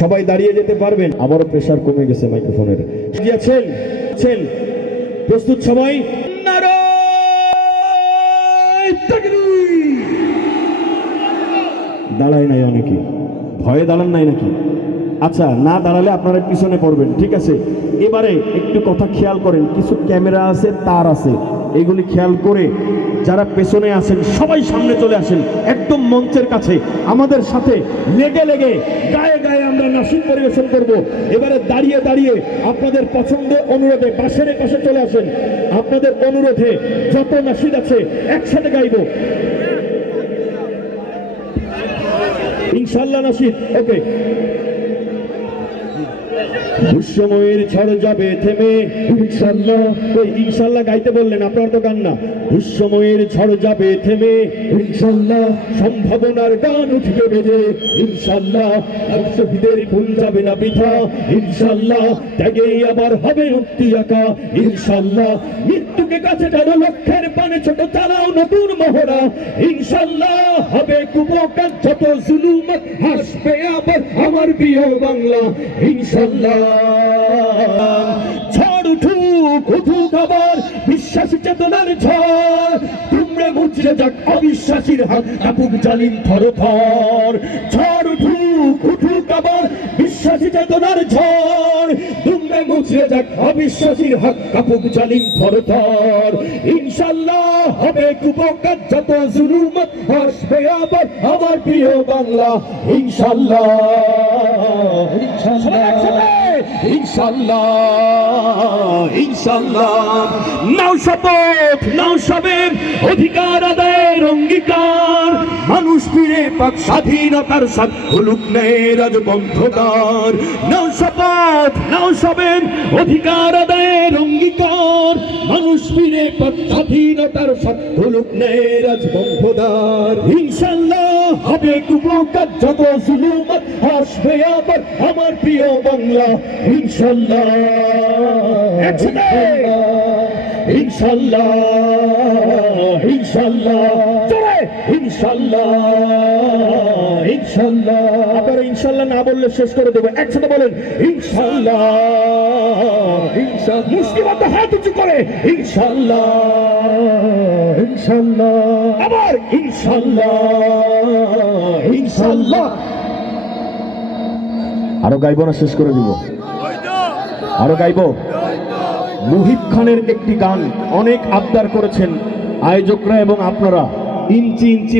সবাই দাঁড়িয়ে যেতে পারবেন। আবারও প্রেসার কমে গেছে মাইক্রোফোনের। আছেন প্রস্তুত সবাই? দাঁড়ায় নাই অনেকে, ভয়ে দাঁড়ান নাই নাকি? আচ্ছা, না দাঁড়ালে আপনারা পিছনে পড়বেন, ঠিক আছে? এবারে একটু কথা খেয়াল করেন, কিছু ক্যামেরা আছে, তার আছে, এগুলি খেয়াল করে যারা পেছনে আছেন সবাই সামনে চলে আসেন, একদম মঞ্চের কাছে আমাদের সাথে লেগে গায়ে গায়ে আমরা নাসিদ পরিবেশন করব। এবারে দাঁড়িয়ে দাঁড়িয়ে আপনাদের পছন্দ অনুরোধে বাঁশের পাশে চলে আসেন। আপনাদের অনুরোধে যত নাসিদ আছে একসাথে গাইব ইনশাআল্লাহ। নাসিদ ওকে। দুঃসময়ের ঝড় যাবে থেমে, ইনশাআল্লাহ। ওই ইনশাআল্লাহ গাইতে বললেন, আপনার তো গান না। দুঃসময়ের ঝড় যাবে থেমে, ইনশাআল্লাহ। সম্ভাবনার গান উঠবে বেজে, ইনশাআল্লাহ। শহীদের ফুল যাবে না বৃথা, ইনশাআল্লাহ। ত্যাগেই আবার হবে মুক্তি আঁকা, ইনশাআল্লাহ। মৃত্যুকে কাছে টানো, লক্ষ্যের পানে ছোট চালাও নতুন মহড়া, ইনশাআল্লাহ। হবে কুপকার যত জুলুম, হাসবে আবার আমার প্রিয় বাংলা, ইনশাআল্লাহ। ঝড় উঠুক আবার বিশ্বাসী চেতনার ঝড়, তুমড়ে মুচড়ে যাক অবিশ্বাসীর হাত, কাঁপুক জালিম থরথর। ঝড় উঠুক আবার বিশ্বাসী চেতনার ঝড়, তুমড়ে মুচড়ে যাক অবিশ্বাসীর হাত, কাঁপুক জালিম থরথর, ইনশাআল্লাহ। হবে কুপকার যত জুলুম, হাসবে আবার আমার প্রিয় বাংলা, ইনশাআল্লাহ। ইনশাআল্লাহ, ইনশাআল্লাহ। নাও শপথ, নাও সবের অধিকার আদায়ের অঙ্গীকার, মানুষ ফিরে পাক স্বাধীনতার স্বাদ, হলুক ন্যায়ের রাজবন্ধতার। নাও শপথ, নাও সবের অধিকার আদায়ের অঙ্গীকার, মানুষ ফিরে পাক স্বাধীনতার স্বাদ, হলুক ন্যায়ের রাজবন্ধতার, ইনশাআল্লাহ। হবে কুপকার যত জুলুম, হাসবে আবার আমার প্রিয় বাংলা, ইনশাআল্লাহ। ইনশাআল্লাহ, ইনশাআল্লাহ, ইনশাআল্লাহ, ইনশাআল্লাহ। আপনারা ইনশাআল্লাহ না বললে শেষ করে দেবো, একসাথে বলেন ইনশাআল্লাহ, ইনশাআল্লাহ। মুষ্টিবদ্ধ হাত উঁচু করে ইনশাআল্লাহ, ইনশাআল্লাহ। আবার ইনশাআল্লাহ, ইনশাআল্লাহ। আরো গাইবো না শেষ করে দিব? আরো গাইবো? মুহিব খানের একটি গান অনেক আবদার করেছেন আয়োজকরা এবং আপনারা, ইঞ্চি ইঞ্চি